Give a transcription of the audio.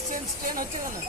Christians train వచ్చేదన్నా